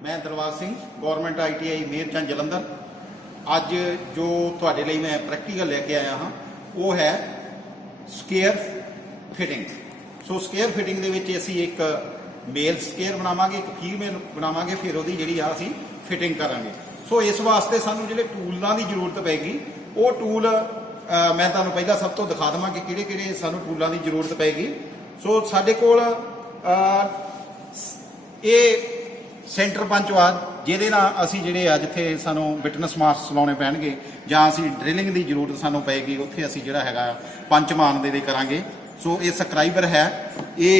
मैं दरबार Singh government ITI Mehr Chand Jalandhar. अज जो तुहाडे लई मैं प्रैक्टिकल लैके आया हाँ वो है स्केयर फिटिंग। सो स्केयर फिटिंग दे विच असीं एक मेल स्केयर बनावांगे, एक फीमेल बनावांगे, फिर उहदी जिहड़ी आ असीं फिटिंग करांगे। सो इस वास्ते सानूं जिहड़े टूलां दी जरूरत पैगी वो टूल मैं तुहानूं पहिलां सब तो दिखा देवां कि किहड़े-किहड़े सानूं टूलां दी जरूरत पैगी। सो साडे कोल ये सेंटर पंच वा जिहदे नाल असीं जिहड़े आ जिथे सानूं विटनेस मास्क लाउणे पैणगे जां असीं ड्रिलिंग दी जरूरत सानूं पैगी उत्थे असीं जिहड़ा हैगा पंच मान दे करांगे। सो ये सबसक्राइबर है, ये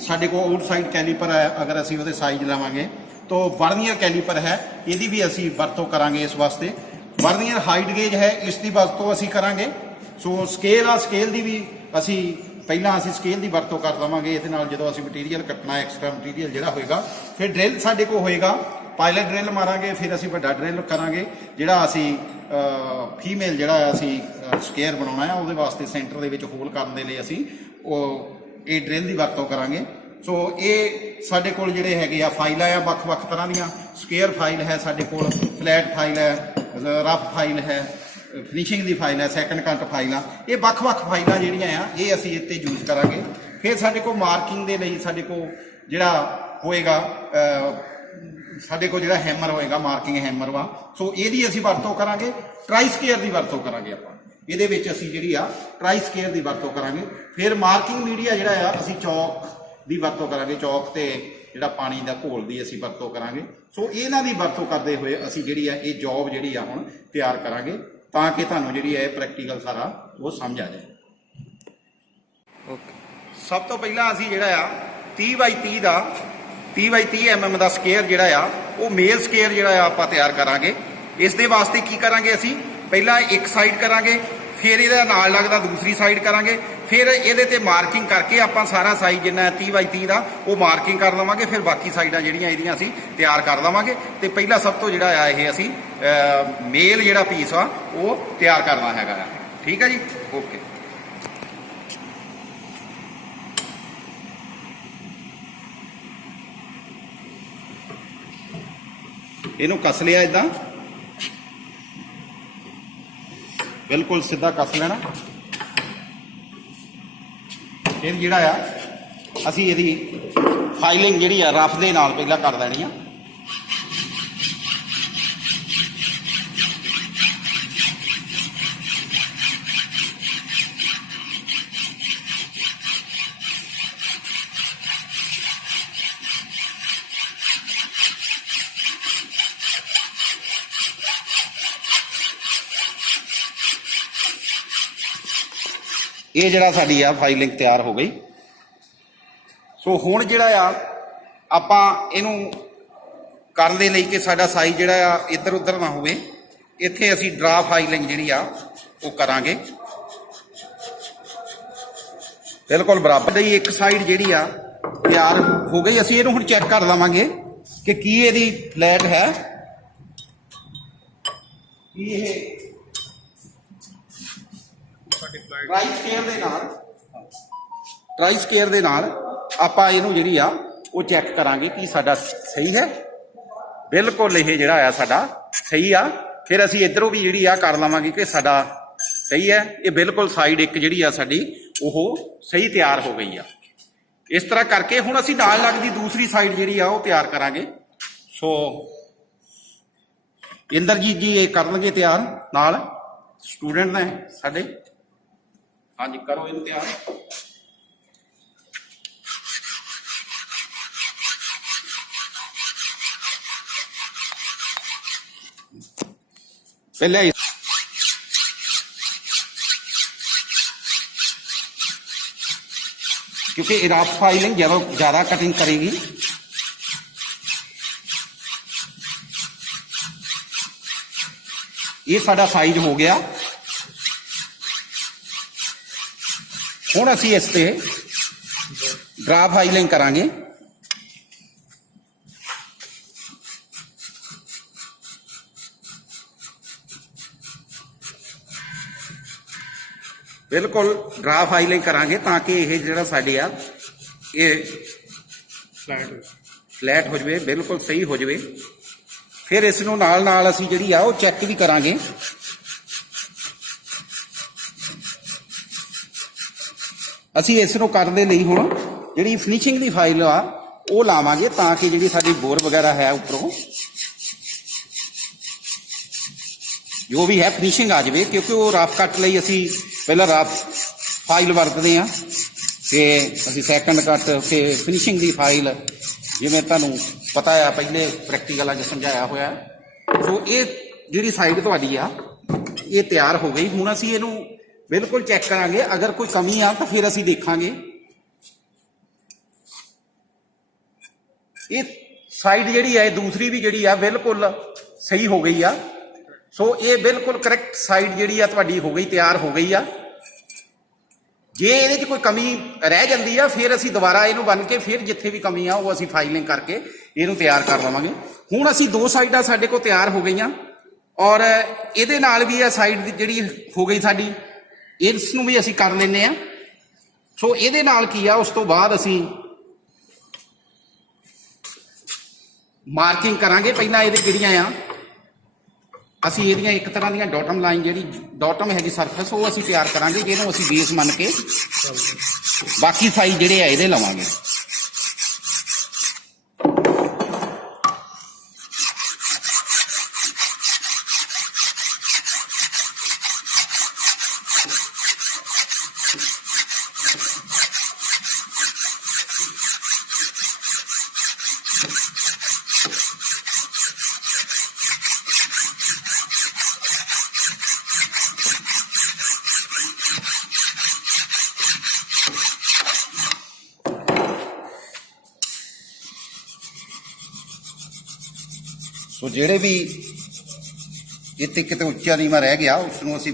साडे कोल आउटसाइड कैलीपर है, अगर असीं उहदे साइज लवांगे तो वर्नियर कैलीपर है, इहदी भी असीं वरतों करांगे। इस वास्ते वर्नियर हाइट गेज है, इसकी वरतों असीं करांगे। सो स्केल आ, स्केल दी भी असीं ਪਹਿਲਾਂ ਅਸੀਂ ਸਕੇਲ ਦੀ ਵਰਤੋਂ ਕਰ ਲਵਾਂਗੇ। ਇਹਦੇ ਨਾਲ ਜਦੋਂ ਅਸੀਂ ਮਟੀਰੀਅਲ ਕੱਟਣਾ ਐਕਸਟਰਾ ਮਟੀਰੀਅਲ ਜਿਹੜਾ ਹੋਏਗਾ, ਫਿਰ ਡਰਿਲ ਸਾਡੇ ਕੋਲ ਹੋਏਗਾ, ਪਾਇਲਟ ਡਰਿਲ ਮਾਰਾਂਗੇ, ਫਿਰ ਅਸੀਂ ਵੱਡਾ ਡਰਿਲ ਕਰਾਂਗੇ ਜਿਹੜਾ ਅਸੀਂ ਫੀਮੇਲ ਜਿਹੜਾ ਅਸੀਂ ਸਕੇਅਰ ਬਣਾਉਣਾ ਹੈ ਉਹਦੇ ਵਾਸਤੇ ਸੈਂਟਰ ਦੇ ਵਿੱਚ ਹੋਲ ਕਰਨ ਦੇ ਲਈ ਅਸੀਂ ਉਹ ਇਹ ਡਰਿਲ ਦੀ ਵਰਤੋਂ ਕਰਾਂਗੇ। ਸੋ ਇਹ ਸਾਡੇ ਕੋਲ ਜਿਹੜੇ ਹੈਗੇ ਆ ਫਾਈਲਾਂ ਆ ਵੱਖ-ਵੱਖ ਤਰ੍ਹਾਂ ਦੀਆਂ। ਸਕੇਅਰ ਫਾਈਲ ਹੈ ਸਾਡੇ ਕੋਲ, ਫਲੈਟ ਫਾਈਲ ਹੈ, ਰਫ ਫਾਈਲ ਹੈ, ਫਿਨਿਸ਼ਿੰਗ ਦੀ ਫਾਈਲ ਹੈ, ਸੈਕੰਡ ਕੰਟ ਫਾਈਲ ਆ। ਇਹ ਵੱਖ-ਵੱਖ ਫਾਈਲਾਂ ਜਿਹੜੀਆਂ ਆ ਇਹ ਅਸੀਂ ਇੱਥੇ ਯੂਜ਼ ਕਰਾਂਗੇ। ਫਿਰ ਸਾਡੇ ਕੋਲ ਮਾਰਕਿੰਗ ਦੇ ਲਈ ਸਾਡੇ ਕੋਲ ਜਿਹੜਾ ਹੋਏਗਾ ਸਾਡੇ ਕੋਲ ਜਿਹੜਾ ਹੈਮਰ ਹੋਏਗਾ, ਮਾਰਕਿੰਗ ਹੈਮਰ ਵਾ, ਸੋ ਇਹਦੀ ਅਸੀਂ ਵਰਤੋਂ ਕਰਾਂਗੇ। ਟਰਾਈ ਸਕੇਅਰ ਦੀ ਵਰਤੋਂ ਕਰਾਂਗੇ ਆਪਾਂ ਇਹਦੇ ਵਿੱਚ, ਅਸੀਂ ਜਿਹੜੀ ਆ ਟਰਾਈ ਸਕੇਅਰ ਦੀ ਵਰਤੋਂ ਕਰਾਂਗੇ। ਫਿਰ ਮਾਰਕਿੰਗ ਮੀਡੀਆ ਜਿਹੜਾ ਆ ਅਸੀਂ ਚੌਕ ਦੀ ਵਰਤੋਂ ਕਰਾਂਗੇ, ਚੌਕ ਤੇ ਜਿਹੜਾ ਪਾਣੀ ਦਾ ਘੋਲ ਦੀ ਅਸੀਂ ਵਰਤੋਂ ਕਰਾਂਗੇ। ਸੋ ਇਹਨਾਂ ਦੀ ਵਰਤੋਂ ਕਰਦੇ ਹੋਏ ਅਸੀਂ ਜਿਹੜੀ ਆ ਇਹ ਜੌਬ ਜਿਹੜੀ ਆ ਹੁਣ ਤਿਆਰ ਕਰਾਂਗੇ ਤਾਂ ਕਿ ਤੁਹਾਨੂੰ ਜਿਹੜੀ ਹੈ ਪ੍ਰੈਕਟੀਕਲ ਸਾਰਾ ਉਹ ਸਮਝ ਆ ਜਾਏ। ਓਕੇ, ਸਭ ਤੋਂ ਪਹਿਲਾਂ ਅਸੀਂ ਜਿਹੜਾ ਆ 30x30 ਦਾ 30x30 mm ਦਾ ਸਕੇਅਰ ਜਿਹੜਾ ਆ ਉਹ ਮੇਲ ਸਕੇਅਰ ਜਿਹੜਾ ਆ ਆਪਾਂ ਤਿਆਰ ਕਰਾਂਗੇ। ਇਸ ਦੇ ਵਾਸਤੇ ਕੀ ਕਰਾਂਗੇ, ਅਸੀਂ ਪਹਿਲਾਂ ਇੱਕ ਸਾਈਡ ਕਰਾਂਗੇ, ਫਿਰ ਇਹਦਾ ਨਾਲ ਲੱਗਦਾ ਦੂਸਰੀ ਸਾਈਡ ਕਰਾਂਗੇ, ਫਿਰ ਇਹਦੇ ਤੇ ਮਾਰਕਿੰਗ ਕਰਕੇ ਆਪਾਂ ਸਾਰਾ ਸਾਈਜ਼ ਜਿੰਨਾ 30x30 ਦਾ ਉਹ ਮਾਰਕਿੰਗ ਕਰ ਲਵਾਂਗੇ। ਫਿਰ ਬਾਕੀ ਸਾਈਡਾਂ ਜਿਹੜੀਆਂ ਇਹਦੀਆਂ ਅਸੀਂ ਤਿਆਰ ਕਰ ਲਵਾਂਗੇ। ਤੇ ਪਹਿਲਾਂ ਸਭ ਤੋਂ ਜਿਹੜਾ ਆ ਇਹ ਅਸੀਂ ਮੇਲ ਜਿਹੜਾ ਪੀਸ ਆ ਉਹ ਤਿਆਰ ਕਰਨਾ ਹੈਗਾ ਆ। ਠੀਕ ਹੈ ਜੀ, ਓਕੇ। ਇਹਨੂੰ ਕੱਸ ਲਿਆ ਇਦਾਂ, ਬਿਲਕੁਲ ਸਿੱਧਾ ਕੱਸ ਲੈਣਾ। ਫਿਰ ਜਿਹੜਾ ਆ ਅਸੀਂ ਇਹਦੀ ਫਾਈਲਿੰਗ ਜਿਹੜੀ ਆ ਰਫ ਦੇ ਨਾਲ ਪਹਿਲਾਂ ਕਰ ਦੇਣੀ ਆ। ਇਹ ਜਿਹੜਾ ਸਾਡੀ ਆ ਫਾਈਲਿੰਗ ਤਿਆਰ ਹੋ ਗਈ। ਸੋ ਹੁਣ ਜਿਹੜਾ ਆ ਆਪਾਂ ਇਹਨੂੰ ਕਰਨ ਦੇ ਲਈ ਕਿ ਸਾਡਾ ਸਾਈਜ਼ ਜਿਹੜਾ ਆ ਇੱਧਰ ਉੱਧਰ ਨਾ ਹੋਵੇ, ਇੱਥੇ ਅਸੀਂ ਡਰਾ ਫਾਈਲਿੰਗ ਜਿਹੜੀ ਆ ਉਹ ਕਰਾਂਗੇ ਬਿਲਕੁਲ ਬਰਾਬਰ ਦੀ। ਇੱਕ ਸਾਈਡ ਜਿਹੜੀ ਆ ਤਿਆਰ ਹੋ ਗਈ। ਅਸੀਂ ਇਹਨੂੰ ਹੁਣ ਚੈੱਕ ਕਰ ਲਵਾਂਗੇ ਕਿ ਕੀ ਇਹਦੀ ਫਲੈਟ ਹੈ, ਕੀ ਇਹ ਟਰਾਈ ਸਕੇਅਰ ਦੇ ਨਾਲ ਆਪਾਂ ਇਹਨੂੰ ਜਿਹੜੀ ਆ ਉਹ ਚੈੱਕ ਕਰਾਂਗੇ ਕਿ ਸਾਡਾ ਸਹੀ ਹੈ। ਬਿਲਕੁਲ ਇਹ ਜਿਹੜਾ ਆ ਸਾਡਾ ਸਹੀ ਆ। ਫਿਰ ਅਸੀਂ ਇੱਧਰੋਂ ਵੀ ਜਿਹੜੀ ਆ ਕਰ ਲਵਾਂਗੇ ਕਿ ਸਾਡਾ ਸਹੀ ਹੈ। ਇਹ ਬਿਲਕੁਲ ਸਾਈਡ ਇੱਕ ਜਿਹੜੀ ਆ ਸਾਡੀ ਉਹ ਸਹੀ ਤਿਆਰ ਹੋ ਗਈ ਆ। ਇਸ ਤਰ੍ਹਾਂ ਕਰਕੇ ਹੁਣ ਅਸੀਂ ਨਾਲ ਲੱਗਦੀ ਦੂਸਰੀ ਸਾਈਡ ਜਿਹੜੀ ਆ ਉਹ ਤਿਆਰ ਕਰਾਂਗੇ। ਸੋ ਇੰਦਰਜੀਤ ਜੀ ਇਹ ਕਰਨਗੇ ਤਿਆਰ, ਨਾਲ ਸਟੂਡੈਂਟ ਨੇ ਸਾਡੇ। ਹਾਂਜੀ, ਕਰੋ ਇਹਨੂੰ ਤਿਆਰ। ਪਹਿਲੇ क्योंकि रफ फाइलिंग ज़्यादा कटिंग करेगी। ये साडा साइज हो गया। हुण असीं इस ते ड्रा फाइलिंग करांगे। बिल्कुल ड्रा फाइलिंग करांगे ताकि यह जिहड़ा साडी आ ये फ्लैट हो जाए, बिल्कुल सही हो जाए। फिर इस नूं नाल नाल असीं जिहड़ी आ वो चैक भी करांगे। असीं इस नूं करन दे लई हुण जिहड़ी फिनिशिंग दी फाइल आ वो लावांगे तां कि जिहड़ी साडी बोर वगैरह है उपरों जो भी है फिनिशिंग आ जाए, क्योंकि वो रफ कट लई असीं पहला रफ फाइल वरतदे हां ते असीं सैकंड कट ते फिनिशिंग दी फाइल जिवें तुहानूं पता है पहले प्रैक्टिकल च समझाया होया। सो ये जिहड़ी साइड तुहाडी आ ये तैयार हो गई। हुण असीं इहनूं बिल्कुल चैक करांगे, अगर कोई कमी आ तो फिर असीं देखांगे। ये साइड जिहड़ी है दूसरी भी जिहड़ी आ बिल्कुल सही हो गई आ। सो ये बिल्कुल करैक्ट साइड जिहड़ी आ तुहाडी हो गई, तैयार हो गई आ। जे इहदे च कोई कमी रह जाती है फिर असीं दोबारा इहनूं बन के फिर जिथे भी कमी आ वो असीं फाइलिंग करके इहनूं तैयार कर लवांगे। हुण असीं दो साइडां साडे कोल तैयार हो गईयां और इहदे नाल भी आ साइड जिहड़ी हो गई साडी, इस नूं भी असीं कर लैंदे आ। सो इहदे नाल की आ उस तो बाद असीं मार्किंग करांगे। पहलां इहदे जिहड़ियां आ असीं इहदियां एक तरह दी डॉटम लाइन जिहड़ी डॉटम हैगी सरफेस वो असीं तैयार करांगे, जिहनूं असीं बेस मन के बाकी साइज जिहड़े आ इहदे लवांगे। सो ਜਿਹੜੇ ਵੀ ਇੱਥੇ ਕਿਤੇ ਉੱਚਾ ਨੀਵਾਂ ਰਹਿ ਗਿਆ ਉਸ ਨੂੰ ਅਸੀਂ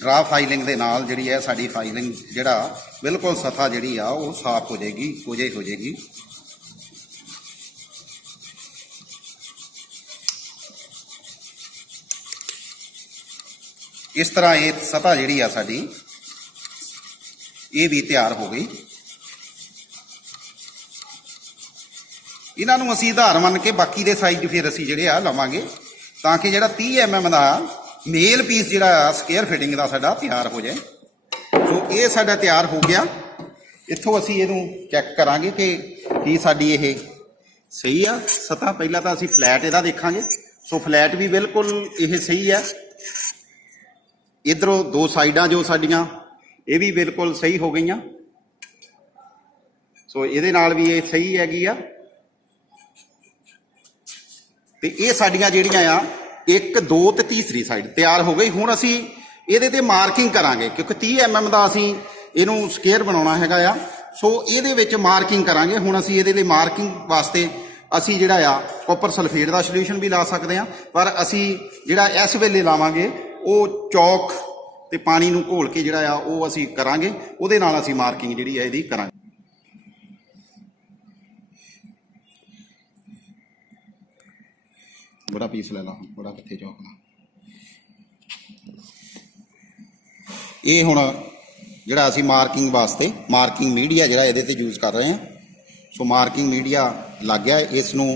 ਡਰਾ ਫਾਈਲਿੰਗ ਦੇ ਨਾਲ ਜਿਹੜੀ ਹੈ ਸਾਡੀ ਫਾਈਲਿੰਗ ਜਿਹੜਾ ਬਿਲਕੁਲ ਸਤ੍ਹਾ ਜਿਹੜੀ ਆ ਉਹ ਸਾਫ਼ ਹੋ ਜਾਏਗੀ, ਕੋਝੇ ਹੋ ਜਾਏਗੀ। ਇਸ ਤਰ੍ਹਾਂ ਇਹ ਸਤ੍ਹਾ ਜਿਹੜੀ ਆ ਸਾਡੀ ਇਹ ਵੀ ਤਿਆਰ ਹੋ ਗਈ। ਇਹਨਾਂ ਨੂੰ ਅਸੀਂ ਆਧਾਰ ਮੰਨ ਕੇ ਬਾਕੀ ਦੇ ਸਾਈਜ਼ ਫਿਰ ਅਸੀਂ ਜਿਹੜੇ ਆ ਲਵਾਂਗੇ ਤਾਂ ਕਿ ਜਿਹੜਾ 30 mm ਦਾ ਮੇਲ ਪੀਸ ਜਿਹੜਾ ਸਕੁਅਰ ਫਿਟਿੰਗ ਦਾ ਸਾਡਾ ਤਿਆਰ ਹੋ ਜਾਏ। ਸੋ ਇਹ ਸਾਡਾ ਤਿਆਰ ਹੋ ਗਿਆ। ਇੱਥੋਂ ਅਸੀਂ ਇਹਨੂੰ ਚੈੱਕ ਕਰਾਂਗੇ ਕਿ ਕੀ ਸਾਡੀ ਇਹ ਸਹੀ ਆ ਸਤ੍ਹਾ। ਪਹਿਲਾਂ ਤਾਂ ਅਸੀਂ ਫਲੈਟ ਇਹਦਾ ਦੇਖਾਂਗੇ। ਸੋ ਫਲੈਟ ਵੀ ਬਿਲਕੁਲ ਇਹ ਸਹੀ ਆ। ਇਧਰੋਂ ਦੋ ਸਾਈਡਾਂ ਜੋ ਸਾਡੀਆਂ ਇਹ ਵੀ ਬਿਲਕੁਲ ਸਹੀ ਹੋ ਗਈਆਂ। ਸੋ ਇਹਦੇ ਨਾਲ ਵੀ ਇਹ ਸਹੀ ਹੈਗੀ ਆ। ਤੇ ਇਹ ਸਾਡੀਆਂ ਜਿਹੜੀਆਂ ਆ 1 2 ਤੇ ਤੀਸਰੀ ਸਾਈਡ ਤਿਆਰ ਹੋ ਗਈ। ਹੁਣ ਅਸੀਂ ਇਹਦੇ ਤੇ ਮਾਰਕਿੰਗ ਕਰਾਂਗੇ ਕਿਉਂਕਿ 30 mm ਦਾ ਅਸੀਂ ਇਹਨੂੰ ਸਕੁਅਰ ਬਣਾਉਣਾ ਹੈਗਾ ਆ। ਸੋ ਇਹਦੇ ਵਿੱਚ ਮਾਰਕਿੰਗ ਕਰਾਂਗੇ। ਹੁਣ ਅਸੀਂ ਇਹਦੇ ਲਈ ਮਾਰਕਿੰਗ ਵਾਸਤੇ ਅਸੀਂ ਜਿਹੜਾ ਆ ਕਾਪਰ ਸਲਫੇਟ ਦਾ ਸੋਲੂਸ਼ਨ ਵੀ ਲਾ ਸਕਦੇ ਹਾਂ, ਪਰ ਅਸੀਂ ਜਿਹੜਾ ਇਸ ਵੇਲੇ ਲਾਵਾਂਗੇ ਉਹ ਚੌਕ ਤੇ ਪਾਣੀ ਨੂੰ ਘੋਲ ਕੇ ਜਿਹੜਾ ਆ ਉਹ ਅਸੀਂ ਕਰਾਂਗੇ। ਉਹਦੇ ਨਾਲ ਅਸੀਂ ਮਾਰਕਿੰਗ ਜਿਹੜੀ ਹੈ ਇਹਦੀ ਕਰਾਂਗੇ। बड़ा पीस ले ला, बड़ा किथे चौकना। ये हुण जिहड़ा असीं मार्किंग वास्ते मार्किंग मीडिया जिहड़ा इहदे ते यूज़ कर रहे हैं। सो मार्किंग मीडिया लग गया। इस नूं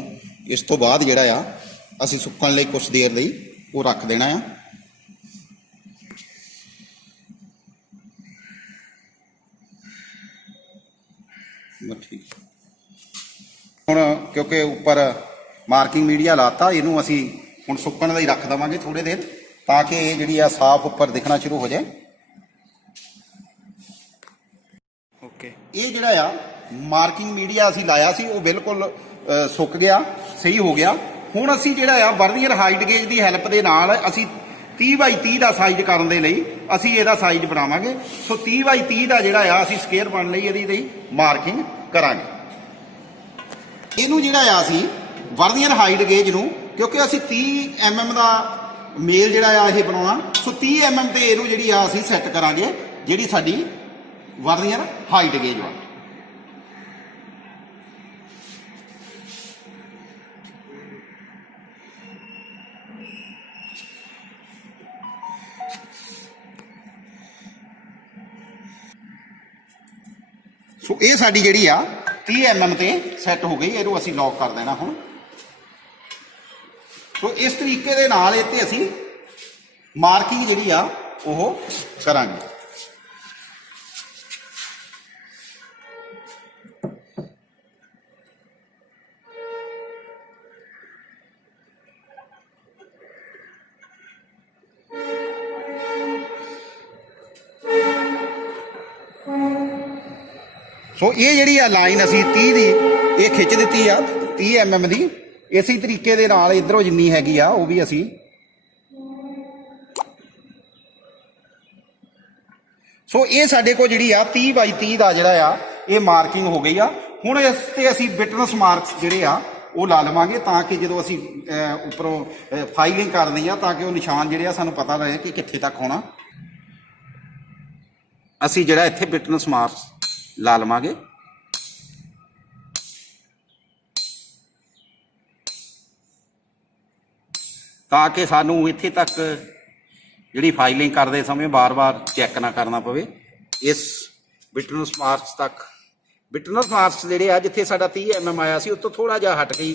इस तो बाद जिहड़ा आ असीं सुक्कण लई कुछ देर लई वो रख देना है। ठीक हुण क्योंकि उपर मार्किंग मीडिया लाता इनू असी हुण सुक्कण लई रख देवांगे थोड़ी देर ताकि ये जिहड़ी आ साफ उपर दिखना शुरू हो जाए। ओके ये जिहड़ा आ मार्किंग मीडिया असी लाया सी वो बिल्कुल सुक गया, सही हो गया। हुण असी जिहड़ा आ वर्नियर हाइट गेज की हैल्प दे नाल असी 30 बाई 30 का साइज करने दे लई असी इहदा साइज बनावांगे। सो 30 बाई 30 का जिहड़ा आ असी स्केयर बन लई इहदी लई मार्किंग करांगे। इहनूं जिहड़ा आ असी वर्नियर हाइट गेज नूं क्योंकि असी 30 mm का मेल जिहड़ा आ ये बनाउणा। सो 30 mm ते इहनूं जिहड़ी आ असी सैट करांगे जिहड़ी साडी वर्नियर हाइट गेज वा। सो ये साडी जिहड़ी आ 30 mm ਤੇ ਸੈੱਟ ਹੋ ਗਈ। ਇਹਨੂੰ ਅਸੀਂ ਲੌਕ ਕਰ ਦੇਣਾ ਹੁਣ। ਸੋ ਇਸ ਤਰੀਕੇ ਦੇ ਨਾਲ ਇਹ ਤੇ ਅਸੀਂ ਮਾਰਕਿੰਗ ਜਿਹੜੀ ਆ ਉਹ ਕਰਾਂਗੇ। ਸੋ ਇਹ ਜਿਹੜੀ ਆ ਲਾਈਨ ਅਸੀਂ 30 ਦੀ ਇਹ ਖਿੱਚ ਦਿੱਤੀ ਆ 30 mm ਦੀ। ਇਸੇ ਤਰੀਕੇ ਦੇ ਨਾਲ ਇਧਰੋਂ ਜਿੰਨੀ ਹੈਗੀ ਆ ਉਹ ਵੀ ਅਸੀਂ ਸੋ ਇਹ ਸਾਡੇ ਕੋਲ ਜਿਹੜੀ ਆ 30 ਬਾਈ 30 ਦਾ ਜਿਹੜਾ ਆ ਇਹ ਮਾਰਕਿੰਗ ਹੋ ਗਈ ਆ। ਹੁਣ ਇਸ ਤੇ ਅਸੀਂ ਬਿਟਨਸ ਮਾਰਕਸ ਜਿਹੜੇ ਆ ਉਹ ਲਾ ਲਵਾਂਗੇ ਤਾਂ ਕਿ ਜਦੋਂ ਅਸੀਂ ਉੱਪਰੋਂ ਫਾਈਲਿੰਗ ਕਰਨੀ ਆ ਤਾਂ ਕਿ ਉਹ ਨਿਸ਼ਾਨ ਜਿਹੜੇ ਆ ਸਾਨੂੰ ਪਤਾ ਰਹੇ ਕਿ ਕਿੱਥੇ ਤੱਕ ਹੋਣਾ। ਅਸੀਂ ਜਿਹੜਾ ਇੱਥੇ ਬਿਟਨਸ ਮਾਰਕਸ ਲਾ ਲਵਾਂਗੇ। ਤਾਂ ਕਿ ਸਾਨੂੰ ਇੱਥੇ ਤੱਕ ਜਿਹੜੀ ਫਾਈਲਿੰਗ ਕਰਦੇ ਸਮੇਂ ਬਾਰ-ਬਾਰ ਚੈੱਕ ਨਾ ਕਰਨਾ ਪਵੇ। ਇਸ ਬਿਟਨਸ ਮਾਰਕਸ ਤੱਕ ਬਿਟਨਸ ਮਾਰਕਸ ਜਿਹੜੇ ਆ ਜਿੱਥੇ ਸਾਡਾ 30 mm ਆਇਆ ਸੀ ਉਸ ਤੋਂ ਥੋੜਾ ਜਿਹਾ ਹਟ ਕੇ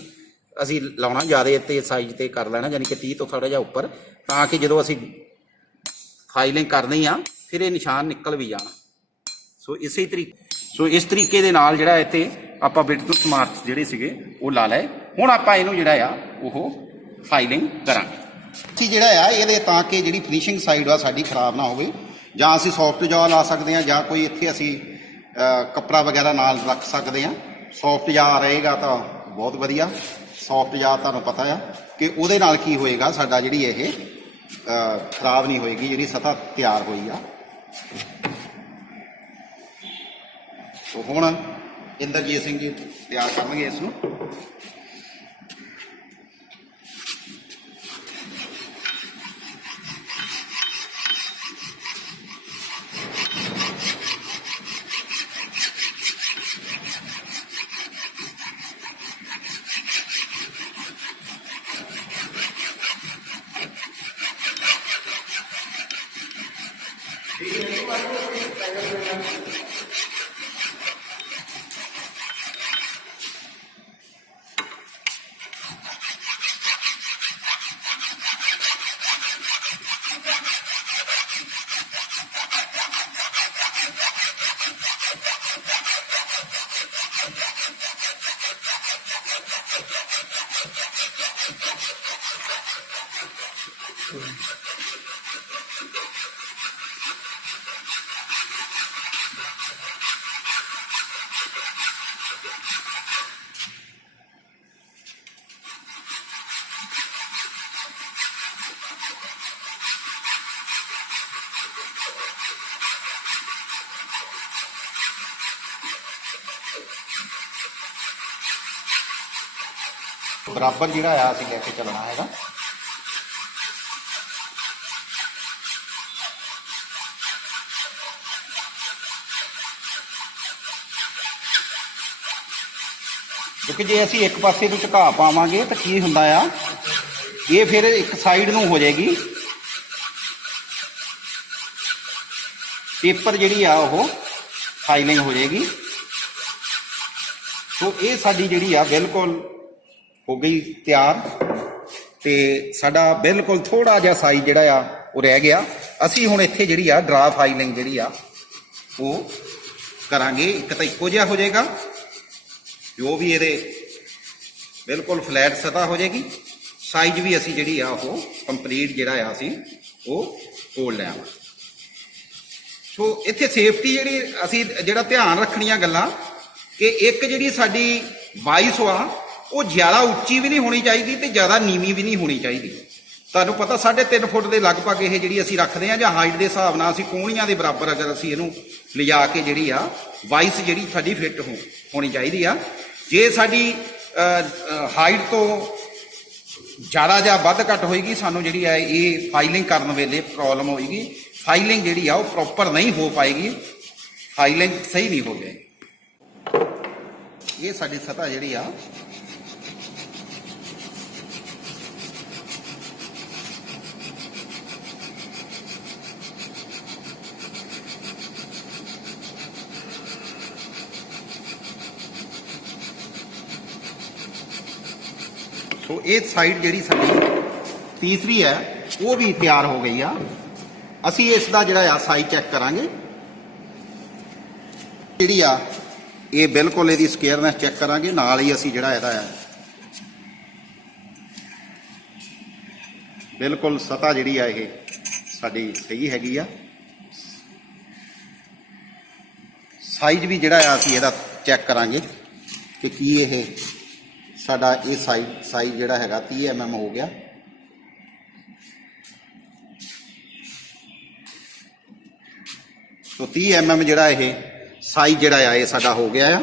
ਅਸੀਂ ਲਾਉਣਾ, ਜ਼ਿਆਦਾ ਤੇ ਸਾਈਜ਼ ਤੇ ਕਰ ਲੈਣਾ, ਯਾਨੀ ਕਿ 30 ਤੋਂ ਥੋੜਾ ਜਿਹਾ ਉੱਪਰ, ਤਾਂ ਕਿ ਜਦੋਂ ਅਸੀਂ ਫਾਈਲਿੰਗ ਕਰਨੀ ਆ ਫਿਰ ਇਹ ਨਿਸ਼ਾਨ ਨਿਕਲ ਵੀ ਜਾਣਾ। ਸੋ ਇਸ ਤਰੀਕੇ ਦੇ ਨਾਲ ਜਿਹੜਾ ਇੱਥੇ ਆਪਾਂ ਬਿਟਨਸ ਮਾਰਕਸ ਜਿਹੜੇ ਸੀਗੇ ਉਹ ਲਾ ਲਏ। ਹੁਣ ਆਪਾਂ ਇਹਨੂੰ ਜਿਹੜਾ ਆ ਉਹ ਫਾਈਲਿੰਗ ਕਰਾਂਗੇ। ਅਸੀਂ ਜਿਹੜਾ ਆ ਇਹਦੇ ਤਾਂ ਕਿ ਜਿਹੜੀ ਫਿਨਿਸ਼ਿੰਗ ਸਾਈਡ ਆ ਸਾਡੀ ਖਰਾਬ ਨਾ ਹੋਵੇ, ਜਾਂ ਅਸੀਂ ਸੌਫਟ ਜਾਲ ਲਾ ਸਕਦੇ ਹਾਂ, ਜਾਂ ਕੋਈ ਇੱਥੇ ਅਸੀਂ ਕੱਪੜਾ ਵਗੈਰਾ ਨਾਲ ਰੱਖ ਸਕਦੇ ਹਾਂ। ਸੌਫਟ ਜਾਲ ਰਹੇਗਾ ਤਾਂ ਬਹੁਤ ਵਧੀਆ। ਸੌਫਟ ਜਾਲ ਤੁਹਾਨੂੰ ਪਤਾ ਆ ਕਿ ਉਹਦੇ ਨਾਲ ਕੀ ਹੋਏਗਾ, ਸਾਡਾ ਜਿਹੜੀ ਇਹ ਖਰਾਬ ਨਹੀਂ ਹੋਏਗੀ ਜਿਹੜੀ ਸਤ੍ਹਾ ਤਿਆਰ ਹੋਈ ਆ। ਸੋ ਹੁਣ ਇੰਦਰਜੀਤ ਸਿੰਘ ਜੀ ਤਿਆਰ ਕਰਨਗੇ ਇਸ ਨੂੰ। ਬਰਾਬਰ ਜਿਹੜਾ ਆ ਅਸੀਂ ਲੈ ਕੇ ਚੱਲਣਾ ਹੈਗਾ। ਕਿਉਂਕਿ ਜੇ ਅਸੀਂ ਇੱਕ ਪਾਸੇ ਨੂੰ ਝੁਕਾ ਪਾਵਾਂਗੇ ਤਾਂ ਕੀ ਹੁੰਦਾ ਆ, ਇਹ ਫਿਰ ਇੱਕ ਸਾਈਡ ਨੂੰ ਹੋ ਜਾਏਗੀ, ਪੇਪਰ ਜਿਹੜੀ ਆ ਉਹ ਫਾਈਲਿੰਗ ਹੋ ਜਾਏਗੀ। ਸੋ ਇਹ ਸਾਡੀ ਜਿਹੜੀ ਆ ਬਿਲਕੁਲ ਹੋ ਗਈ ਤਿਆਰ, ਤੇ ਸਾਡਾ ਬਿਲਕੁਲ ਥੋੜਾ ਜਿਹਾ ਸਾਈਜ਼ ਜਿਹੜਾ ਆ ਉਹ ਰਹਿ ਗਿਆ। ਅਸੀਂ ਹੁਣ ਇੱਥੇ ਜਿਹੜੀ ਆ ਡਰਾ ਫਾਈਲਿੰਗ ਜਿਹੜੀ ਆ ਉਹ ਕਰਾਂਗੇ। ਇੱਕ ਤਾਂ ਇੱਕੋ ਜਿਹਾ ਹੋ ਜਾਏਗਾ, ਜੋ ਵੀ ਇਹਦੇ ਬਿਲਕੁਲ ਫਲੈਟ ਸਤ੍ਹਾ ਹੋ ਜਾਏਗੀ। ਸਾਈਜ਼ ਵੀ ਅਸੀਂ ਜਿਹੜੀ ਆ ਉਹ ਕੰਪਲੀਟ ਜਿਹੜਾ ਆ ਅਸੀਂ ਉਹ ਕੋਲ ਲੈ ਆਵਾਂਗੇ। ਸੋ ਇੱਥੇ ਸੇਫਟੀ ਜਿਹੜੀ ਅਸੀਂ ਜਿਹੜਾ ਧਿਆਨ ਰੱਖਣੀਆਂ ਗੱਲਾਂ, ਕਿ ਇੱਕ ਜਿਹੜੀ ਸਾਡੀ ਵਾਇਸ ਆ ਉਹ ਜ਼ਿਆਦਾ ਉੱਚੀ ਵੀ ਨਹੀਂ ਹੋਣੀ ਚਾਹੀਦੀ ਤੇ ਜ਼ਿਆਦਾ ਨੀਵੀਂ ਵੀ ਨਹੀਂ ਹੋਣੀ ਚਾਹੀਦੀ। ਤੁਹਾਨੂੰ ਪਤਾ 3.5 ਫੁੱਟ ਦੇ ਲਗਭਗ ਇਹ ਜਿਹੜੀ ਅਸੀਂ ਰੱਖਦੇ ਹਾਂ, ਜਾਂ ਹਾਈਟ ਦੇ ਹਿਸਾਬ ਨਾਲ ਅਸੀਂ ਕੋਹਣੀਆਂ ਦੇ ਬਰਾਬਰ ਅਗਰ ਅਸੀਂ ਇਹਨੂੰ ਲਿਜਾ ਕੇ ਜਿਹੜੀ ਆ ਵਾਇਸ ਜਿਹੜੀ ਸਾਡੀ ਫਿੱਟ ਹੋਣੀ ਚਾਹੀਦੀ ਆ। ਜੇ ਸਾਡੀ ਹਾਈਟ ਤੋਂ ਜ਼ਿਆਦਾ ਜਾਂ ਵੱਧ ਘੱਟ ਹੋਏਗੀ, ਸਾਨੂੰ ਜਿਹੜੀ ਆ ਇਹ ਫਾਈਲਿੰਗ ਕਰਨ ਵੇਲੇ ਪ੍ਰੋਬਲਮ ਹੋਏਗੀ। ਫਾਈਲਿੰਗ ਜਿਹੜੀ ਆ ਉਹ ਪ੍ਰੋਪਰ ਨਹੀਂ ਹੋ ਪਾਏਗੀ, ਫਾਈਲਿੰਗ ਸਹੀ ਨਹੀਂ ਹੋ ਜਾਏਗੀ। ਇਹ ਸਾਡੀ ਸਤ੍ਹਾ ਜਿਹੜੀ ਆ ਸੋ ਇਹ ਸਾਈਡ ਜਿਹੜੀ ਸਾਡੀ ਤੀਸਰੀ ਹੈ ਉਹ ਵੀ ਤਿਆਰ ਹੋ ਗਈ ਆ। ਅਸੀਂ ਇਸ ਦਾ ਜਿਹੜਾ ਆ ਸਾਈਜ਼ ਚੈੱਕ ਕਰਾਂਗੇ। ਜਿਹੜੀ ਆ ਇਹ ਬਿਲਕੁਲ ਇਹਦੀ ਸਕੁਅਰਨੈਸ ਚੈੱਕ ਕਰਾਂਗੇ, ਨਾਲ ਹੀ ਅਸੀਂ ਜਿਹੜਾ ਇਹਦਾ ਹੈ ਬਿਲਕੁਲ ਸਤ੍ਹਾ ਜਿਹੜੀ ਆ ਇਹ ਸਾਡੀ ਸਹੀ ਹੈਗੀ ਆ। ਸਾਈਜ਼ ਵੀ ਜਿਹੜਾ ਆ ਅਸੀਂ ਇਹਦਾ ਚੈੱਕ ਕਰਾਂਗੇ ਕਿ ਕੀ ਇਹ ਸਾਡਾ ਇਹ ਸਾਈਜ਼ ਜਿਹੜਾ ਹੈਗਾ 30 mm ਹੋ ਗਿਆ। ਸੋ 30 mm ਜਿਹੜਾ ਇਹ ਸਾਈਜ਼ ਜਿਹੜਾ ਆ ਇਹ ਸਾਡਾ ਹੋ ਗਿਆ ਆ।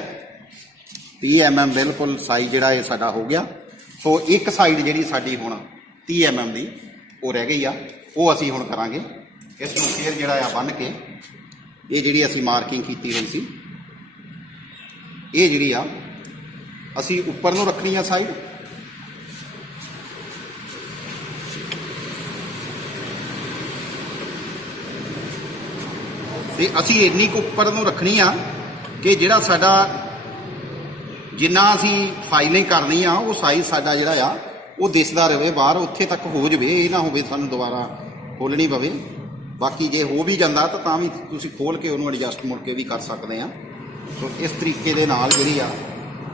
30 mm ਬਿਲਕੁਲ ਸਾਈਜ਼ ਜਿਹੜਾ ਇਹ ਸਾਡਾ ਹੋ ਗਿਆ। ਸੋ ਇੱਕ ਸਾਈਡ ਜਿਹੜੀ ਸਾਡੀ ਹੁਣ 30 mm ਦੀ ਉਹ ਰਹਿ ਗਈ ਆ, ਉਹ ਅਸੀਂ ਹੁਣ ਕਰਾਂਗੇ। ਇਸ ਨੂੰ ਫੇਰ ਜਿਹੜਾ ਆ ਬੰਨ੍ਹ ਕੇ ਇਹ ਜਿਹੜੀ ਅਸੀਂ ਮਾਰਕਿੰਗ ਕੀਤੀ ਹੋਈ ਸੀ ਇਹ ਜਿਹੜੀ ਆ ਅਸੀਂ ਉੱਪਰ ਨੂੰ ਰੱਖਣੀ ਆ ਸਾਈਡ। ਤੇ ਅਸੀਂ ਇੰਨੀ ਕੁ ਉੱਪਰ ਨੂੰ ਰੱਖਣੀ ਆ ਕਿ ਜਿਹੜਾ ਸਾਡਾ ਜਿੰਨਾ ਅਸੀਂ ਫਾਈਲਿੰਗ ਕਰਨੀ ਆ ਉਹ ਸਾਈਜ਼ ਸਾਡਾ ਜਿਹੜਾ ਆ ਉਹ ਦਿਸਦਾ ਰਹੇ ਬਾਹਰ, ਉੱਥੇ ਤੱਕ ਹੋ ਜਾਵੇ। ਇਹ ਨਾ ਹੋਵੇ ਸਾਨੂੰ ਦੁਬਾਰਾ ਖੋਲ੍ਹਣੀ ਪਵੇ। ਬਾਕੀ ਜੇ ਹੋ ਵੀ ਜਾਂਦਾ ਤਾਂ ਵੀ ਤੁਸੀਂ ਖੋਲ੍ਹ ਕੇ ਉਹਨੂੰ ਐਡਜਸਟ ਮੁੜ ਕੇ ਵੀ ਕਰ ਸਕਦੇ ਆ। ਸੋ ਇਸ ਤਰੀਕੇ ਦੇ ਨਾਲ ਜਿਹੜੀ ਆ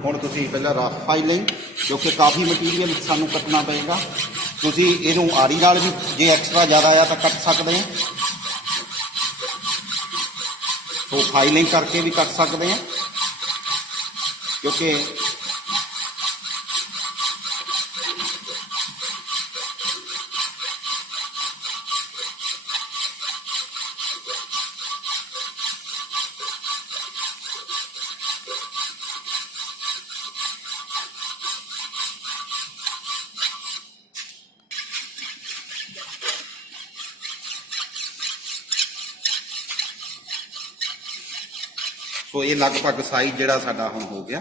ਹੁਣ ਤੁਸੀਂ ਪਹਿਲਾਂ ਰਫ ਫਾਈਲਿੰਗ, ਜੋ ਕਿ ਕਾਫੀ ਮਟੀਰੀਅਲ ਸਾਨੂੰ ਕੱਟਣਾ ਪਏਗਾ। ਤੁਸੀਂ ਇਹਨੂੰ ਆਰੀ ਨਾਲ ਵੀ ਜੇ ਐਕਸਟਰਾ ਜ਼ਿਆਦਾ ਆ ਤਾਂ ਕੱਟ ਸਕਦੇ ਆ। ਸੋ ਫਾਈਲਿੰਗ ਕਰਕੇ ਵੀ ਕੱਟ ਸਕਦੇ ਆ, ਕਿਉਂਕਿ ਸੋ ਇਹ ਲਗਭਗ ਸਾਈਜ਼ ਜਿਹੜਾ ਸਾਡਾ ਹੁਣ ਹੋ ਗਿਆ।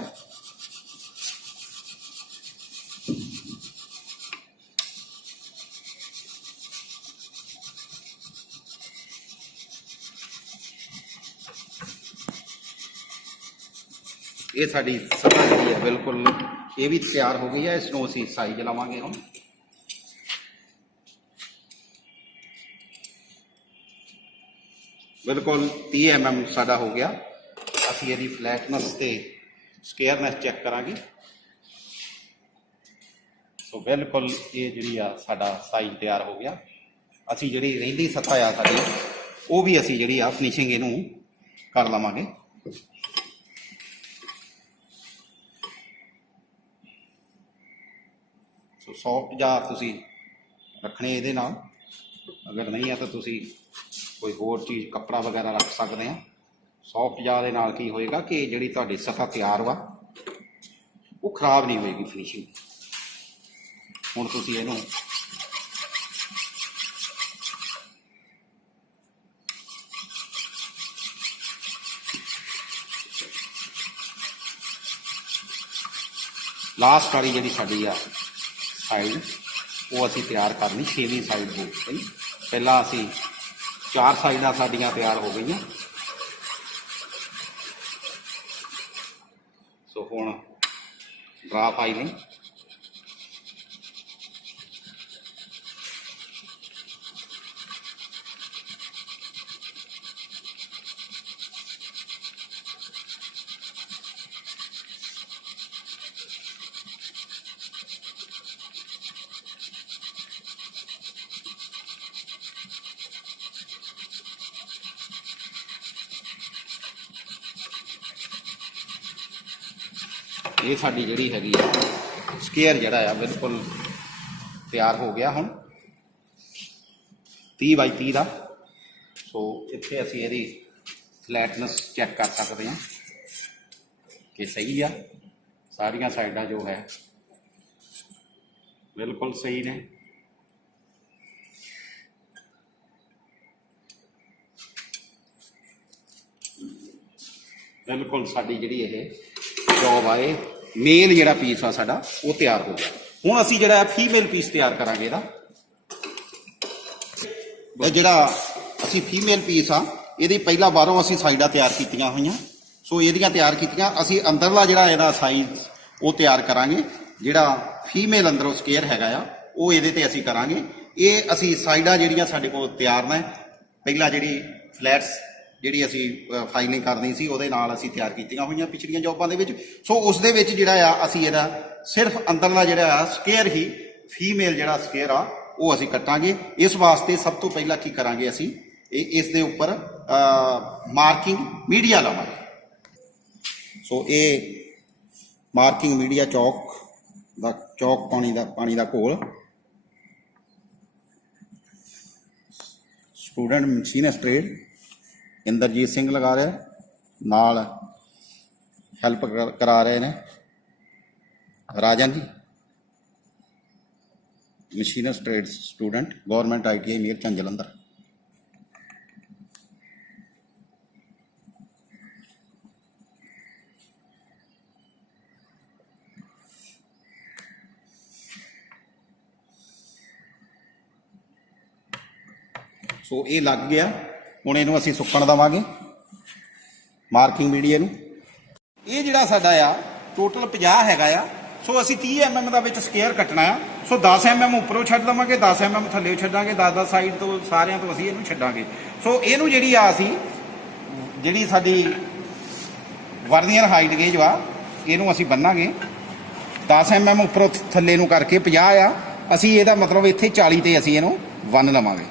ਇਹ ਸਾਡੀ ਸਤ੍ਹਾ ਜਿਹੜੀ ਹੈ ਬਿਲਕੁਲ ਇਹ ਵੀ ਤਿਆਰ ਹੋ ਗਈ ਹੈ। ਇਸ ਨੂੰ ਅਸੀਂ ਸਾਈਜ਼ ਲਾਵਾਂਗੇ ਹੁਣ। ਬਿਲਕੁਲ 30 mm ਸਾਡਾ ਹੋ ਗਿਆ। ਅਸੀਂ ਇਹਦੀ ਫਲੈਟਨੈਸ ਤੇ ਸਕੁਅਰਨੈਸ ਚੈੱਕ ਕਰਾਂਗੇ। ਸੋ ਬਿਲਕੁਲ ਇਹ ਜਿਹੜੀ ਆ ਸਾਡਾ ਸਾਈਜ਼ ਤਿਆਰ ਹੋ ਗਿਆ। ਅਸੀਂ ਜਿਹੜੀ ਰਹਿੰਦੀ ਸਤ੍ਹਾ ਆ ਸਾਡੀ ਉਹ ਵੀ ਅਸੀਂ ਜਿਹੜੀ ਆ ਫਿਨਿਸ਼ਿੰਗ ਇਹਨੂੰ ਕਰ ਲਵਾਂਗੇ। ਸੋ ਸੌਫਟ ਜਾਂ ਤੁਸੀਂ ਰੱਖਣੇ ਇਹਦੇ ਨਾਲ, ਅਗਰ ਨਹੀਂ ਆ ਤਾਂ ਤੁਸੀਂ ਕੋਈ ਹੋਰ ਚੀਜ਼ ਕੱਪੜਾ ਵਗੈਰਾ ਰੱਖ ਸਕਦੇ ਆ। ਸੌਫਟ ਜਾਂ ਦੇ ਨਾਲ ਕੀ ਹੋਏਗਾ ਕਿ ਜਿਹੜੀ ਤੁਹਾਡੀ ਸਤ੍ਹਾ ਤਿਆਰ ਵਾ ਉਹ ਖਰਾਬ ਨਹੀਂ ਹੋਏਗੀ ਫਿਨਿਸ਼ਿੰਗ। ਹੁਣ ਤੁਸੀਂ ਇਹਨੂੰ ਲਾਸਟ ਵਾਲੀ ਜਿਹੜੀ ਸਾਡੀ ਆ ਸਾਈਡ ਉਹ ਅਸੀਂ ਤਿਆਰ ਕਰਨੀ। 6ਵੀਂ ਸਾਈਡ ਹੋ ਗਈ। ਪਹਿਲਾਂ ਅਸੀਂ 4 ਸਾਈਡਾਂ ਸਾਡੀਆਂ ਤਿਆਰ ਹੋ ਗਈਆਂ। ਸੋ ਹੁਣ ਡਰਾ ਫਾਈਲਿੰਗ ਇਹ ਸਾਡੀ ਜਿਹੜੀ ਹੈਗੀ ਆ ਸਕੁਅਰ ਜਿਹੜਾ ਆ ਬਿਲਕੁਲ ਤਿਆਰ ਹੋ ਗਿਆ ਹੁਣ 30 ਬਾਈ 30 ਦਾ। ਸੋ ਇੱਥੇ ਅਸੀਂ ਇਹਦੀ ਫਲੈਟਨੈਸ ਚੈੱਕ ਕਰ ਸਕਦੇ ਹਾਂ ਕਿ ਸਹੀ ਆ। ਸਾਰੀਆਂ ਸਾਈਡਾਂ ਜੋ ਹੈ ਬਿਲਕੁਲ ਸਹੀ ਨੇ। ਬਿਲਕੁਲ ਸਾਡੀ ਜਿਹੜੀ ਇਹ ਜੋਬ ਆਏ ਮੇਲ ਜਿਹੜਾ ਪੀਸ ਆ ਸਾਡਾ ਉਹ ਤਿਆਰ ਹੋ ਗਿਆ। ਹੁਣ ਅਸੀਂ ਜਿਹੜਾ ਫੀਮੇਲ ਪੀਸ ਤਿਆਰ ਕਰਾਂਗੇ ਇਹਦਾ। ਇਹ ਜਿਹੜਾ ਅਸੀਂ ਫੀਮੇਲ ਪੀਸ ਆ ਇਹਦੀ ਪਹਿਲਾਂ ਬਾਹਰੋਂ ਅਸੀਂ ਸਾਈਡਾਂ ਤਿਆਰ ਕੀਤੀਆਂ ਹੋਈਆਂ। ਸੋ ਇਹਦੀਆਂ ਤਿਆਰ ਕੀਤੀਆਂ ਅਸੀਂ ਅੰਦਰਲਾ ਜਿਹੜਾ ਇਹਦਾ ਸਾਈਜ਼ ਉਹ ਤਿਆਰ ਕਰਾਂਗੇ ਜਿਹੜਾ ਫੀਮੇਲ ਅੰਦਰੋਂ ਸਕੇਅਰ ਹੈਗਾ ਆ ਉਹ ਇਹਦੇ ਤੇ ਅਸੀਂ ਕਰਾਂਗੇ। ਇਹ ਅਸੀਂ ਸਾਈਡਾਂ ਜਿਹੜੀਆਂ ਸਾਡੇ ਕੋਲ ਤਿਆਰ ਨੇ, ਪਹਿਲਾਂ ਜਿਹੜੀ ਫਲੈਟਸ ਜਿਹੜੀ ਅਸੀਂ ਫਾਈਲਿੰਗ ਕਰਨੀ ਸੀ ਉਹਦੇ ਨਾਲ ਅਸੀਂ ਤਿਆਰ ਕੀਤੀਆਂ ਹੋਈਆਂ ਪਿਛਲੀਆਂ ਜੌਬਾਂ ਦੇ ਵਿੱਚ। ਸੋ ਉਸ ਦੇ ਵਿੱਚ ਜਿਹੜਾ ਆ ਅਸੀਂ ਇਹਦਾ ਸਿਰਫ ਅੰਦਰਲਾ ਜਿਹੜਾ ਆ ਸਕੇਅਰ ਹੀ, ਫੀਮੇਲ ਜਿਹੜਾ ਸਕੇਅਰ ਆ ਉਹ ਅਸੀਂ ਕੱਟਾਂਗੇ। ਇਸ ਵਾਸਤੇ ਸਭ ਤੋਂ ਪਹਿਲਾਂ ਕੀ ਕਰਾਂਗੇ, ਅਸੀਂ ਇਸ ਦੇ ਉੱਪਰ ਮਾਰਕਿੰਗ ਮੀਡੀਆ ਲਾਵਾਂਗੇ। ਸੋ ਇਹ ਮਾਰਕਿੰਗ ਮੀਡੀਆ ਚੌਕ ਪਾਣੀ ਦਾ ਘੋਲ student machinist trade Inderjit Singh ਲਗਾ ਰਿਹਾ, ਨਾਲ ਹੈਲਪ ਕਰਾ ਰਹੇ ਨੇ Rajan ji, machinist trade student, government ITI Mehrchand Jalandhar. So ਇਹ ਲੱਗ ਗਿਆ, ਹੁਣ ਇਹਨੂੰ ਅਸੀਂ ਸੁੱਕਣ ਦੇਵਾਂਗੇ ਮਾਰਕਿੰਗ ਮੀਡੀਆ ਨੂੰ। ਇਹ ਜਿਹੜਾ ਸਾਡਾ ਆ ਟੋਟਲ 50 ਹੈਗਾ ਆ। ਸੋ ਅਸੀਂ 30 mm ਦਾ ਵਿੱਚ ਸਕੇਅਰ ਕੱਟਣਾ ਆ। ਸੋ 10 mm ਉੱਪਰੋਂ ਛੱਡ ਦੇਵਾਂਗੇ, 10 mm ਥੱਲੇ ਛੱਡਾਂਗੇ, 10 ਸਾਈਡ ਤੋਂ ਸਾਰਿਆਂ ਤੋਂ ਅਸੀਂ ਇਹਨੂੰ ਛੱਡਾਂਗੇ। ਸੋ ਇਹਨੂੰ ਜਿਹੜੀ ਆ ਅਸੀਂ ਜਿਹੜੀ ਸਾਡੀ ਵਰਨੀਅਰ ਹਾਈਟ ਗੇਜ ਵਾ ਇਹਨੂੰ ਅਸੀਂ ਬੰਨਾਂਗੇ 10 mm ਉੱਪਰੋਂ ਥੱਲੇ ਨੂੰ ਕਰਕੇ 50 ਆ। ਅਸੀਂ ਇਹਦਾ ਮਤਲਬ ਇੱਥੇ 40 ਤੇ ਅਸੀਂ ਇਹਨੂੰ ਬੰਨ ਲਵਾਂਗੇ।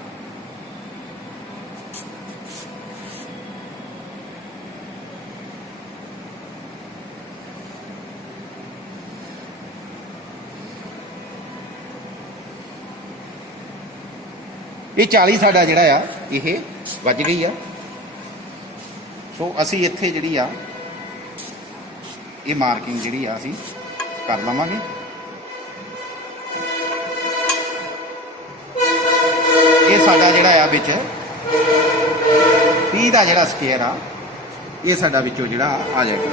ਇਹ 40 ਸਾਡਾ ਜਿਹੜਾ ਆ ਇਹ ਵੱਜ ਗਈ ਆ। ਸੋ ਅਸੀਂ ਇੱਥੇ ਜਿਹੜੀ ਆ ਇਹ ਮਾਰਕਿੰਗ ਜਿਹੜੀ ਆ ਅਸੀਂ ਕਰ ਲਵਾਂਗੇ। ਇਹ ਸਾਡਾ ਜਿਹੜਾ ਆ ਵਿੱਚ 30 ਦਾ ਜਿਹੜਾ ਸਕੇਅਰ ਆ ਇਹ ਸਾਡਾ ਵਿੱਚੋਂ ਜਿਹੜਾ ਆ ਜਾਏਗਾ।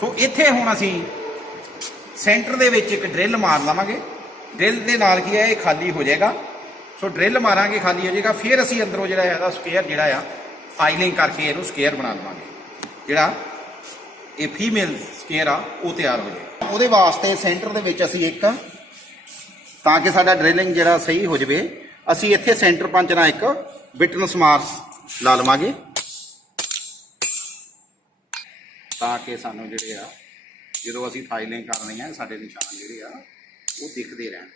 ਸੋ ਇੱਥੇ ਹੁਣ ਅਸੀਂ ਸੈਂਟਰ ਦੇ ਵਿੱਚ ਇੱਕ ਡਰਿੱਲ ਮਾਰ ਲਵਾਂਗੇ। ਡਰਿੱਲ ਦੇ ਨਾਲ ਕੀ ਹੈ, ਇਹ ਖਾਲੀ ਹੋ ਜਾਏਗਾ। ਸੋ ਡਰਿੱਲ ਮਾਰਾਂਗੇ, ਖਾਲੀ ਹੋ ਜਾਏਗਾ। ਫਿਰ ਅਸੀਂ ਅੰਦਰੋਂ ਜਿਹੜਾ ਇਹਦਾ ਸਕੇਅਰ ਜਿਹੜਾ ਆ ਫਾਈਲਿੰਗ ਕਰਕੇ ਇਹਨੂੰ ਸਕੇਅਰ ਬਣਾ ਲਵਾਂਗੇ। ਜਿਹੜਾ ਇਹ ਫੀਮੇਲ ਸਕੇਅਰ ਆ ਉਹ ਤਿਆਰ ਹੋ ਜਾਏ। ਉਹਦੇ ਵਾਸਤੇ ਸੈਂਟਰ ਦੇ ਵਿੱਚ ਅਸੀਂ ਇੱਕ, ਤਾਂ ਕਿ ਸਾਡਾ ਡਰਿਲਿੰਗ ਜਿਹੜਾ ਸਹੀ ਹੋ ਜਾਵੇ, ਅਸੀਂ ਇੱਥੇ ਸੈਂਟਰ ਪੰਚ ਨਾਲ ਇੱਕ ਵਿਟਨਸ ਮਾਰਕ ਲਾ ਲਵਾਂਗੇ, ਤਾਂ ਕਿ ਸਾਨੂੰ ਜਿਹੜੇ ਆ ਜਦੋਂ ਅਸੀਂ ਫਾਈਲਿੰਗ ਕਰਨੀ ਆ ਸਾਡੇ ਨਿਸ਼ਾਨ ਜਿਹੜੇ ਆ ਉਹ ਦਿਖਦੇ ਰਹਿਣ।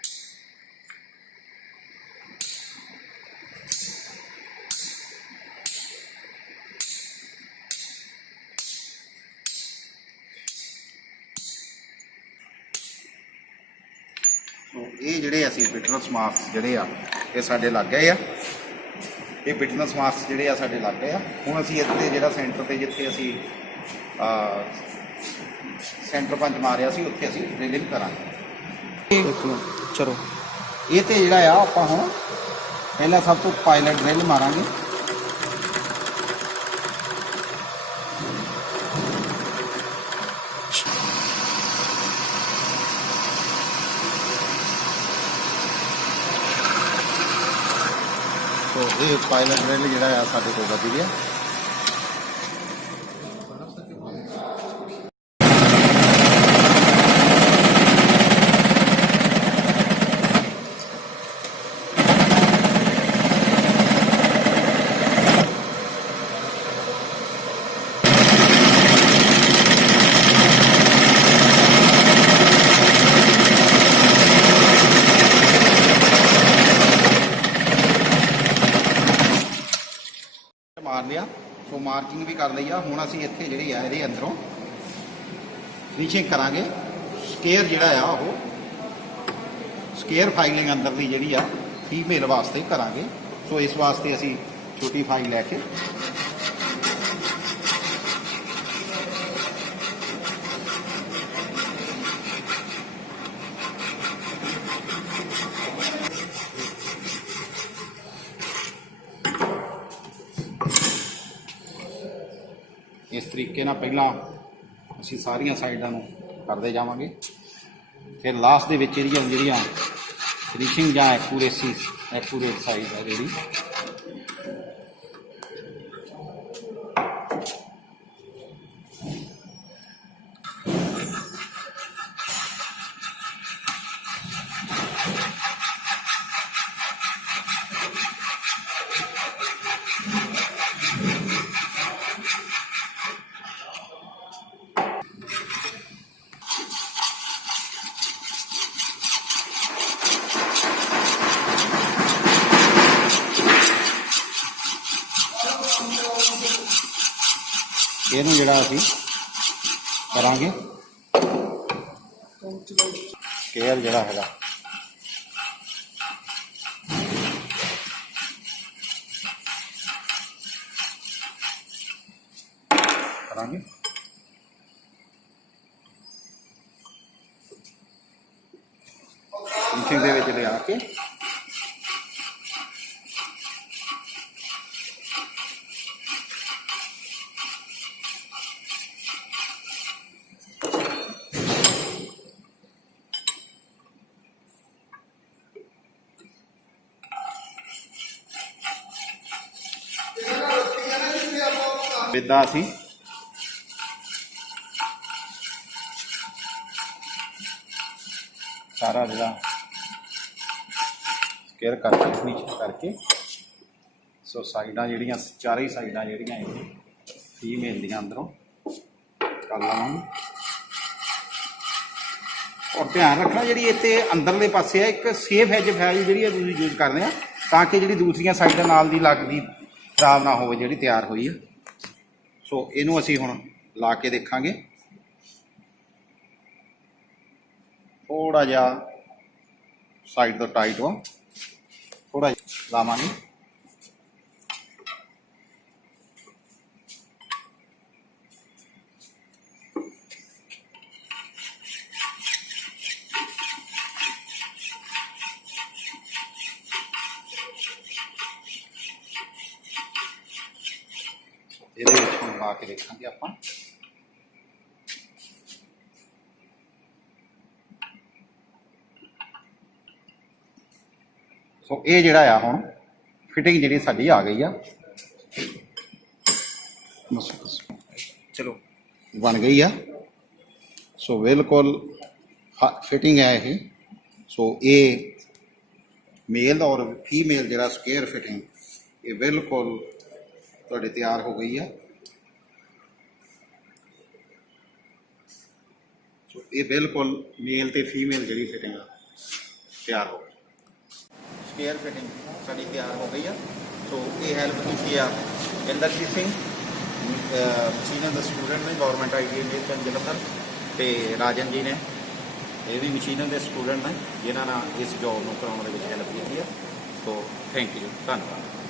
ਇਹ ਜਿਹੜੇ ਅਸੀਂ ਬਿਟਨਸ ਮਾਰਕਸ ਜਿਹੜੇ ਆ ਇਹ ਸਾਡੇ ਲੱਗ ਗਏ ਆ। ਇਹ ਬਿਟਨਸ ਮਾਰਕਸ ਜਿਹੜੇ ਆ ਸਾਡੇ ਲੱਗ ਗਏ ਆ। ਹੁਣ ਅਸੀਂ ਇੱਥੇ ਜਿਹੜਾ ਸੈਂਟਰ ਤੇ ਜਿੱਥੇ ਅਸੀਂ ਸੈਂਟਰ ਪੰਚ ਮਾਰਿਆ ਸੀ ਉੱਥੇ ਅਸੀਂ ਡਰਿਲਿੰਗ ਕਰਾਂਗੇ। ਚਲੋ ਇਹ ਤੇ ਜਿਹੜਾ ਆ ਆਪਾਂ ਹੁਣ ਪਹਿਲਾਂ ਸਭ ਤੋਂ ਪਾਇਲਟ ਡਰਿਲ ਮਾਰਾਂਗੇ। ਇਹ ਪਾਇਲਟ ਡਰਿਲ ਜਿਹੜਾ ਆ ਸਾਡੇ ਕੋਲ ਵੱਜ ਗਿਆ। ਮਾਰ ਲਿਆ। ਸੋ ਮਾਰਕਿੰਗ ਵੀ ਕਰ ਲਈ ਆ। ਹੁਣ ਅਸੀਂ ਇੱਥੇ ਜਿਹੜੀ ਆ ਇਹਦੇ ਅੰਦਰੋਂ ਫਿਨਿਸ਼ਿੰਗ ਕਰਾਂਗੇ। ਸਕੇਅਰ ਜਿਹੜਾ ਆ ਉਹ ਸਕੇਅਰ ਫਾਈਲਿੰਗ ਅੰਦਰ ਦੀ ਜਿਹੜੀ ਆ ਫੀਮੇਲ ਵਾਸਤੇ ਕਰਾਂਗੇ। ਸੋ ਇਸ ਵਾਸਤੇ ਅਸੀਂ ਛੋਟੀ ਫਾਈਲ ਲੈ ਕੇ ਇਸ ਤਰੀਕੇ ਨਾਲ ਪਹਿਲਾਂ ਅਸੀਂ ਸਾਰੀਆਂ ਸਾਈਡਾਂ ਨੂੰ ਕਰਦੇ ਜਾਵਾਂਗੇ। ਫਿਰ ਲਾਸਟ ਦੇ ਵਿੱਚ ਜਿਹੜੀਆਂ ਫਿਨਿਸ਼ਿੰਗ ਜਾਂ ਐਕੂਰੇਟ ਸਾਈਜ਼ ਹੈ ਜਿਹੜੀ ਇਹਨੂੰ ਜਿਹੜਾ ਅਸੀਂ ਕਰਾਂਗੇ ਸਕੇਅਰ ਜਿਹੜਾ ਹੈਗਾ ਕਰਾਂਗੇ। ਫਿਨਿਸ਼ਿੰਗ ਦੇ ਵਿੱਚ ਲਿਆ ਕੇ ਇੱਦਾਂ ਅਸੀਂ ਸਾਰਾ ਜਿਹੜਾ ਸਕੇਅਰ ਕਰਕੇ ਫਿਨਿਸ਼ ਕਰਕੇ ਸੋ ਸਾਈਡਾਂ ਜਿਹੜੀਆਂ ਚਾਰੇ ਸਾਈਡਾਂ ਜਿਹੜੀਆਂ ਇਹ ਫੀਮੇਲ ਦੀਆਂ ਅੰਦਰੋਂ ਕਰ ਲਵਾਂਗੇ। ਔਰ ਧਿਆਨ ਰੱਖਣਾ ਜਿਹੜੀ ਇੱਥੇ ਅੰਦਰਲੇ ਪਾਸੇ ਹੈ ਇੱਕ ਸੇਫ ਐਜ ਫੈਲ ਜਿਹੜੀ ਹੈ ਤੁਸੀਂ ਯੂਜ਼ ਕਰਦੇ ਆ ਤਾਂ ਕਿ ਜਿਹੜੀ ਦੂਸਰੀਆਂ ਸਾਈਡਾਂ ਨਾਲ ਦੀ ਲੱਗਦੀ ਖਰਾਬ ਨਾ ਹੋਵੇ ਜਿਹੜੀ ਤਿਆਰ ਹੋਈ ਆ। ਸੋ ਇਹਨੂੰ ਅਸੀਂ ਹੁਣ ਲਾ ਕੇ ਦੇਖਾਂਗੇ। ਥੋੜਾ ਜਿਹਾ ਸਾਈਡ ਤੋਂ ਟਾਈਟ ਹੋ ਥੋੜਾ ਜਿਹਾ ਲਾਵਾਂਗੇ। ਇਹਦੇ ਵਿੱਚ ਹੁਣ ਲਾ ਕੇ ਦੇਖਾਂਗੇ ਆਪਾਂ। ਸੋ ਇਹ ਜਿਹੜਾ ਆ ਹੁਣ ਫਿਟਿੰਗ ਜਿਹੜੀ ਸਾਡੀ ਆ ਗਈ ਆ। ਚਲੋ ਬਣ ਗਈ ਆ। ਸੋ ਬਿਲਕੁਲ ਫਿਟਿੰਗ ਹੈ ਇਹ। ਸੋ ਇਹ ਮੇਲ ਔਰ ਫੀਮੇਲ ਜਿਹੜਾ ਸਕੁਅਰ ਫਿਟਿੰਗ ਇਹ ਬਿਲਕੁਲ ਤੁਹਾਡੇ ਤਿਆਰ ਹੋ ਗਈ ਆ। ਸੋ ਇਹ ਬਿਲਕੁਲ ਮੇਲ ਤੇ ਫੀਮੇਲ ਜਿਹੜੀ ਫਿਟਿੰਗ ਆ ਤਿਆਰ ਹੋ ਗਈ। ਸਕੁਅਰ ਫਿਟਿੰਗ ਸਾਡੀ ਤਿਆਰ ਹੋ ਗਈ ਆ। ਸੋ ਇਹ ਹੈਲਪ ਕੀਤੀ ਆ ਇੰਦਰਜੀਤ ਸਿੰਘ ਮਸ਼ੀਨਾਂ ਦਾ ਸਟੂਡੈਂਟ ਨੇ ਗਵਰਨਮੈਂਟ ITI ਮੇਲ ਜਲੰਧਰ ਤੇ ਰਾਜਨ ਜੀ ਨੇ ਇਹ ਵੀ ਮਸ਼ੀਨਾਂ ਦੇ ਸਟੂਡੈਂਟ ਨੇ ਜਿਨ੍ਹਾਂ ਨਾਲ ਇਸ ਜੋਬ ਨੂੰ ਕਰਾਉਣ ਦੇ ਵਿੱਚ ਹੈਲਪ ਕੀਤੀ ਆ। ਸੋ ਥੈਂਕ ਯੂ, ਧੰਨਵਾਦ।